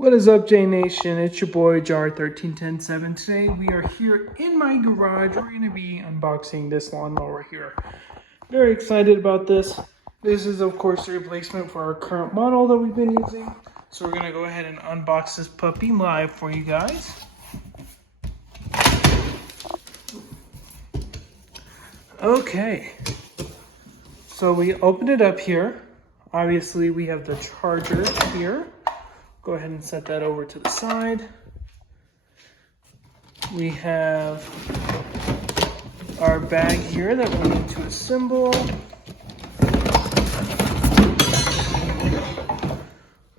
What is up, J Nation? It's your boy Jar13107. Today we are here in my garage. We're going to be unboxing this lawnmower here. Very excited about this. This is of course the replacement for our current model that we've been using. So we're going to go ahead and unbox this puppy live for you guys. Okay, so we opened it up here. Obviously we have the charger here. Go ahead and set that over to the side. We have our bag here that we need to assemble.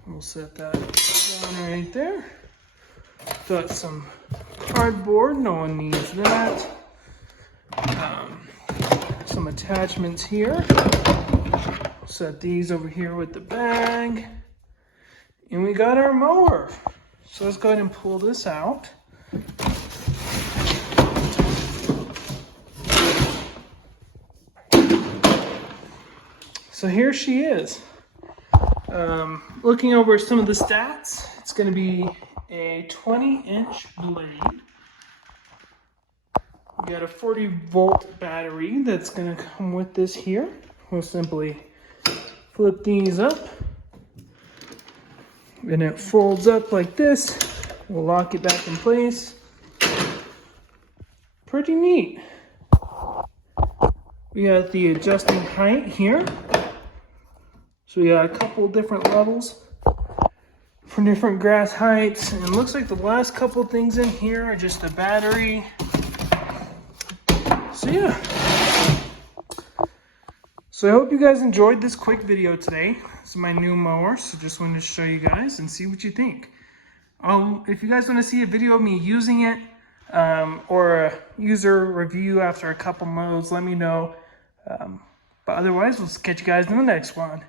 We'll set that down right there. Got some cardboard, no one needs that. Some attachments here. Set these over here with the bag. And we got our mower. So let's go ahead and pull this out. So here she is. Looking over some of the stats, it's going to be a 20-inch blade. We got a 40-volt battery that's going to come with this here. We'll simply flip these up. And it folds up like this. We'll lock it back in place. Pretty neat. We got the adjusting height here. So we got a couple different levels for different grass heights. And it looks like the last couple things in here are just the battery. So yeah. So I hope you guys enjoyed this quick video today. This is my new mower, so just wanted to show you guys and see what you think. If you guys want to see a video of me using it or a user review after a couple modes, let me know. But otherwise, we'll catch you guys in the next one.